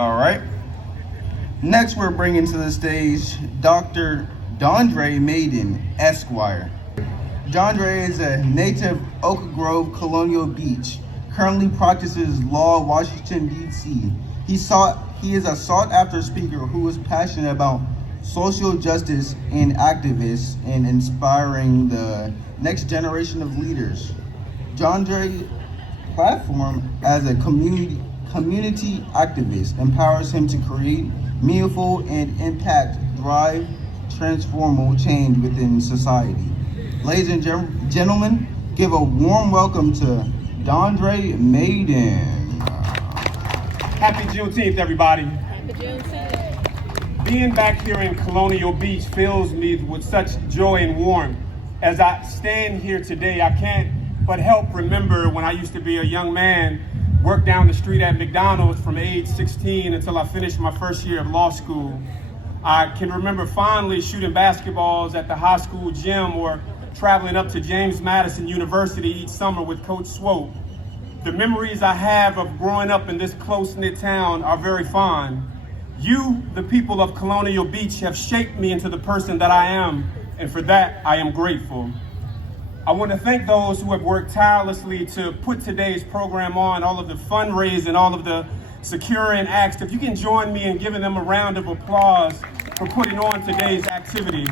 All right. Next, we're bringing to the stage Dr. Dondrae Maiden, Esquire. Dondrae is a native Oak Grove, Colonial Beach, currently practices law in Washington, D.C. He is a sought-after speaker who is passionate about social justice and activists and inspiring the next generation of leaders. Dondrae's platform as a community activist empowers him to create meaningful and drive transformational change within society. Ladies and gentlemen, give a warm welcome to Dondrae Maiden. Happy Juneteenth, everybody. Happy Juneteenth. Being back here in Colonial Beach fills me with such joy and warmth. As I stand here today, I can't but help remember when I used to be a young man, worked down the street at McDonald's from age 16 until I finished my first year of law school. I can remember fondly shooting basketballs at the high school gym or traveling up to James Madison University each summer with Coach Swope. The memories I have of growing up in this close-knit town are very fond. You, the people of Colonial Beach, have shaped me into the person that I am, and for that, I am grateful. I want to thank those who have worked tirelessly to put today's program on, all of the fundraising, all of the securing acts. If you can join me in giving them a round of applause for putting on today's activity.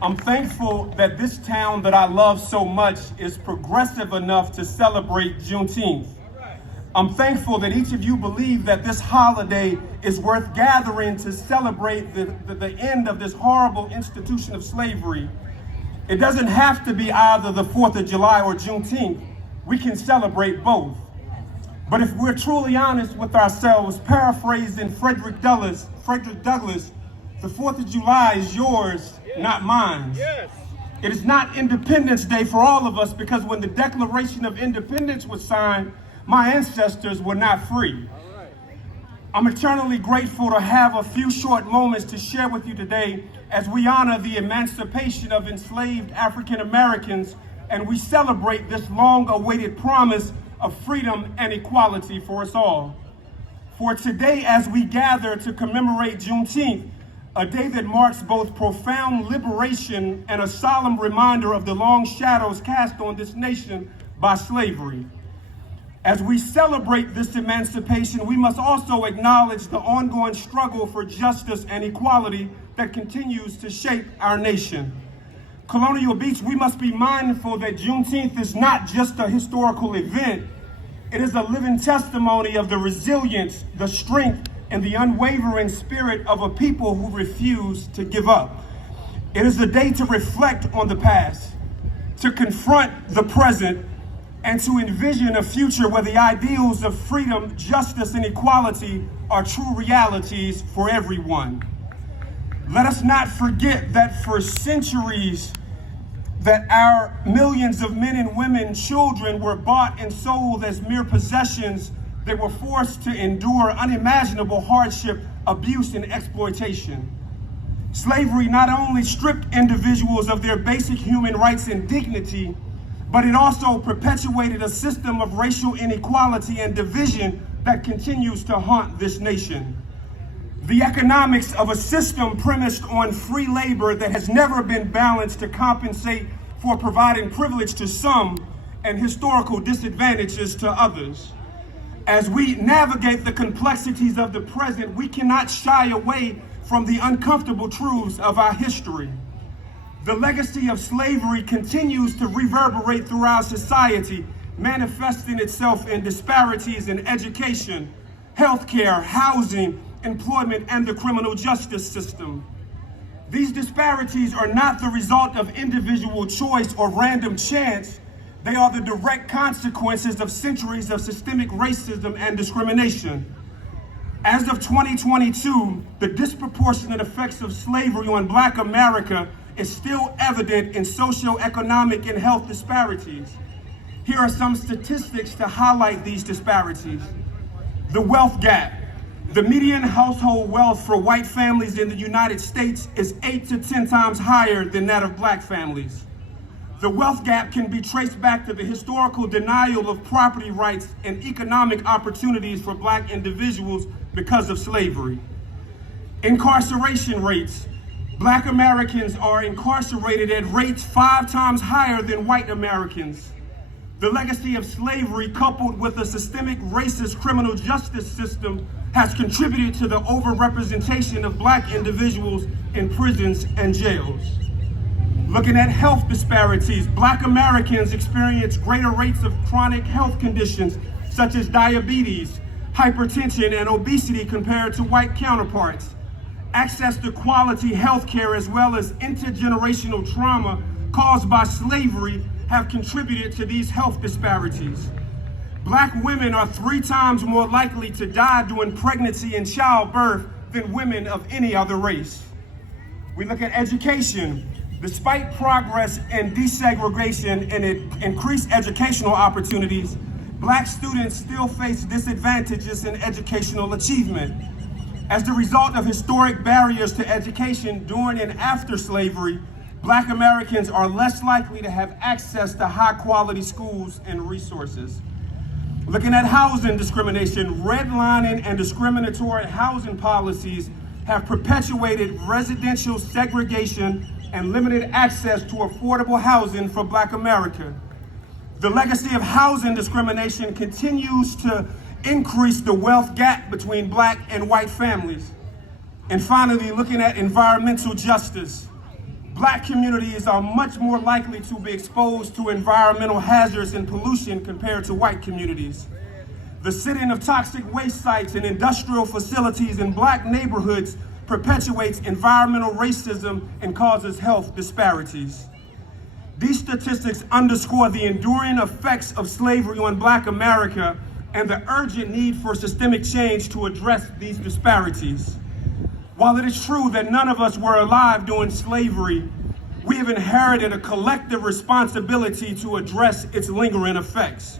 I'm thankful that this town that I love so much is progressive enough to celebrate Juneteenth. I'm thankful that each of you believe that this holiday is worth gathering to celebrate the end of this horrible institution of slavery. It doesn't have to be either the 4th of July or Juneteenth. We can celebrate both. But if we're truly honest with ourselves, paraphrasing Frederick Douglass, the 4th of July is yours, not mine. Yes. It is not Independence Day for all of us because when the Declaration of Independence was signed, my ancestors were not free. I'm eternally grateful to have a few short moments to share with you today as we honor the emancipation of enslaved African Americans and we celebrate this long-awaited promise of freedom and equality for us all. For today, as we gather to commemorate Juneteenth, a day that marks both profound liberation and a solemn reminder of the long shadows cast on this nation by slavery. As we celebrate this emancipation, we must also acknowledge the ongoing struggle for justice and equality that continues to shape our nation. Colonial Beach, we must be mindful that Juneteenth is not just a historical event. It is a living testimony of the resilience, the strength, and the unwavering spirit of a people who refuse to give up. It is a day to reflect on the past, to confront the present, and to envision a future where the ideals of freedom, justice, and equality are true realities for everyone. Let us not forget that for centuries, that our millions of men and women, children were bought and sold as mere possessions that were forced to endure unimaginable hardship, abuse, and exploitation. Slavery not only stripped individuals of their basic human rights and dignity, but it also perpetuated a system of racial inequality and division that continues to haunt this nation. The economics of a system premised on free labor that has never been balanced to compensate for providing privilege to some and historical disadvantages to others. As we navigate the complexities of the present, we cannot shy away from the uncomfortable truths of our history. The legacy of slavery continues to reverberate throughout society, manifesting itself in disparities in education, healthcare, housing, employment, and the criminal justice system. These disparities are not the result of individual choice or random chance. They are the direct consequences of centuries of systemic racism and discrimination. As of 2022, the disproportionate effects of slavery on Black America is still evident in socioeconomic and health disparities. Here are some statistics to highlight these disparities. The wealth gap. The median household wealth for white families in the United States is 8 to 10 times higher than that of Black families. The wealth gap can be traced back to the historical denial of property rights and economic opportunities for Black individuals because of slavery. Incarceration rates. Black Americans are incarcerated at rates 5 times higher than white Americans. The legacy of slavery, coupled with a systemic racist criminal justice system, has contributed to the overrepresentation of Black individuals in prisons and jails. Looking at health disparities, Black Americans experience greater rates of chronic health conditions such as diabetes, hypertension, and obesity compared to white counterparts. Access to quality health care as well as intergenerational trauma caused by slavery have contributed to these health disparities. Black women are 3 times more likely to die during pregnancy and childbirth than women of any other race. We look at education. Despite progress in desegregation and increased educational opportunities, Black students still face disadvantages in educational achievement. As the result of historic barriers to education during and after slavery, Black Americans are less likely to have access to high-quality schools and resources. Looking at housing discrimination, redlining and discriminatory housing policies have perpetuated residential segregation and limited access to affordable housing for Black America. The legacy of housing discrimination continues to increase the wealth gap between Black and white families. And finally, looking at environmental justice. Black communities are much more likely to be exposed to environmental hazards and pollution compared to white communities. The sitting of toxic waste sites and industrial facilities in Black neighborhoods perpetuates environmental racism and causes health disparities. These statistics underscore the enduring effects of slavery on Black America and the urgent need for systemic change to address these disparities. While it is true that none of us were alive during slavery, we have inherited a collective responsibility to address its lingering effects.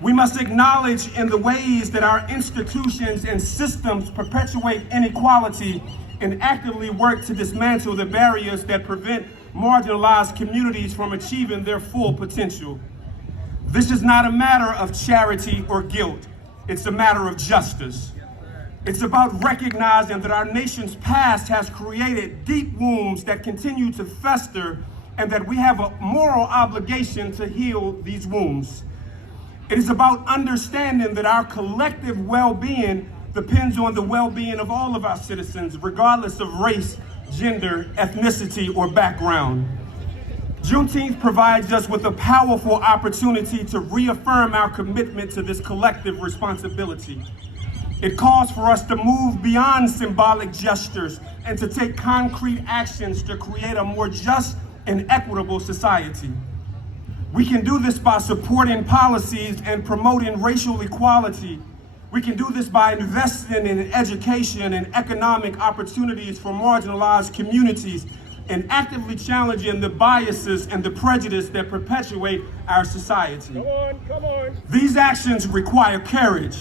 We must acknowledge in the ways that our institutions and systems perpetuate inequality and actively work to dismantle the barriers that prevent marginalized communities from achieving their full potential. This is not a matter of charity or guilt. It's a matter of justice. It's about recognizing that our nation's past has created deep wounds that continue to fester and that we have a moral obligation to heal these wounds. It is about understanding that our collective well-being depends on the well-being of all of our citizens, regardless of race, gender, ethnicity, or background. Juneteenth provides us with a powerful opportunity to reaffirm our commitment to this collective responsibility. It calls for us to move beyond symbolic gestures and to take concrete actions to create a more just and equitable society. We can do this by supporting policies and promoting racial equality. We can do this by investing in education and economic opportunities for marginalized communities and actively challenging the biases and the prejudice that perpetuate our society. Come on. These actions require courage,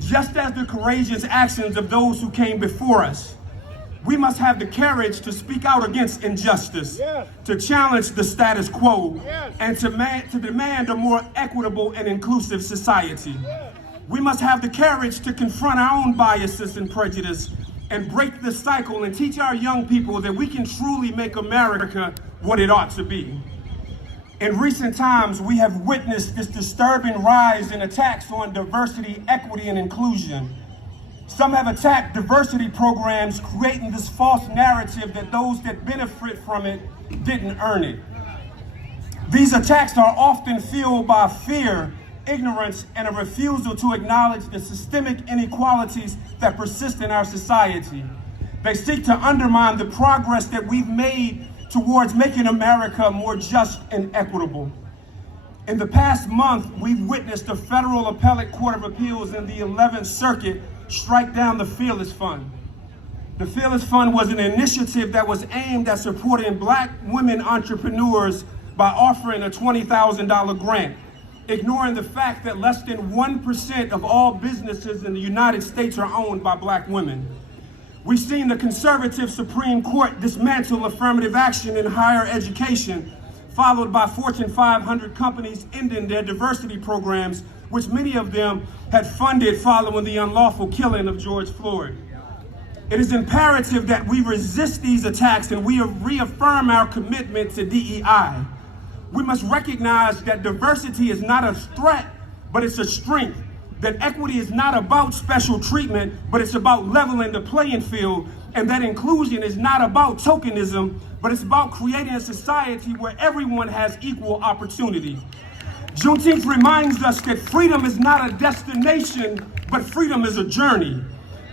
just as the courageous actions of those who came before us. We must have the courage to speak out against injustice, to challenge the status quo, and to demand a more equitable and inclusive society. We must have the courage to confront our own biases and prejudice and break the cycle and teach our young people that we can truly make America what it ought to be. In recent times, we have witnessed this disturbing rise in attacks on diversity, equity, and inclusion. Some have attacked diversity programs, creating this false narrative that those that benefit from it didn't earn it. These attacks are often fueled by fear, ignorance, and a refusal to acknowledge the systemic inequalities that persist in our society. They seek to undermine the progress that we've made towards making America more just and equitable. In the past month, we've witnessed the Federal Appellate Court of Appeals in the 11th Circuit strike down the Fearless Fund. The Fearless Fund was an initiative that was aimed at supporting Black women entrepreneurs by offering a $20,000 grant, ignoring the fact that less than 1% of all businesses in the United States are owned by Black women. We've seen the conservative Supreme Court dismantle affirmative action in higher education, followed by Fortune 500 companies ending their diversity programs, which many of them had funded following the unlawful killing of George Floyd. It is imperative that we resist these attacks and we reaffirm our commitment to DEI. We must recognize that diversity is not a threat, but it's a strength. That equity is not about special treatment, but it's about leveling the playing field. And that inclusion is not about tokenism, but it's about creating a society where everyone has equal opportunity. Juneteenth reminds us that freedom is not a destination, but freedom is a journey.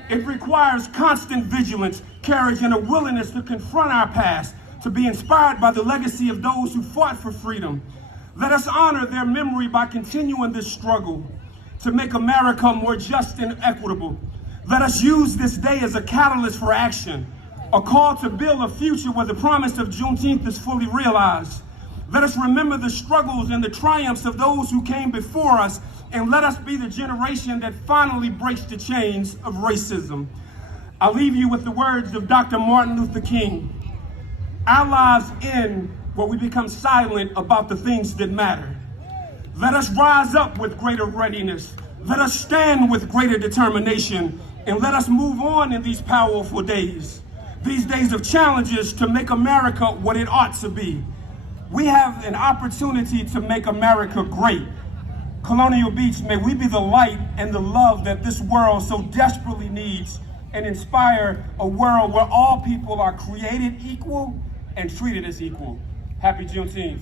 It requires constant vigilance, courage, and a willingness to confront our past, to be inspired by the legacy of those who fought for freedom. Let us honor their memory by continuing this struggle to make America more just and equitable. Let us use this day as a catalyst for action, a call to build a future where the promise of Juneteenth is fully realized. Let us remember the struggles and the triumphs of those who came before us, and let us be the generation that finally breaks the chains of racism. I'll leave you with the words of Dr. Martin Luther King. Our lives end where we become silent about the things that matter. Let us rise up with greater readiness. Let us stand with greater determination, and let us move on in these powerful days. These days of challenges to make America what it ought to be. We have an opportunity to make America great. Colonial Beach, may we be the light and the love that this world so desperately needs, and inspire a world where all people are created equal and treated as equal. Happy Juneteenth.